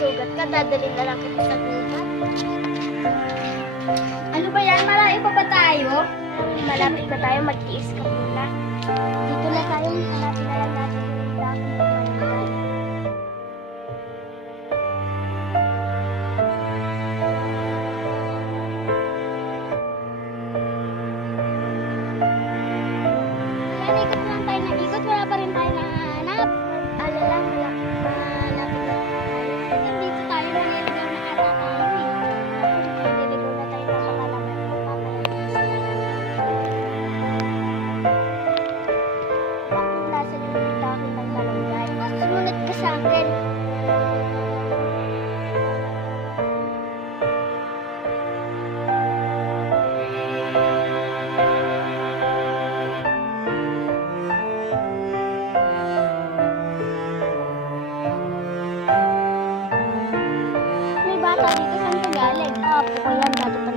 sugat ka, dadalhin na lang kita sa gubat. Ano ba yan? Malayo pa ba tayo? Malapit na tayo, magtiis ka muna. Dito na tayo, hanapin na lang natin yung dami ng barangay. Yan, ikot lang tayo ng ikot. Wala pa rin tayo nahanap. Ano lang, malapit na tayo. Dito tayo naliligaw na ata tayo eh. Nililigaw na tayo ng mga laman ng Bakit nasa yung dahon ng barangay? Sumunod ka sa akin. May bata dito. Saan ka galing? Apo ko yan, galing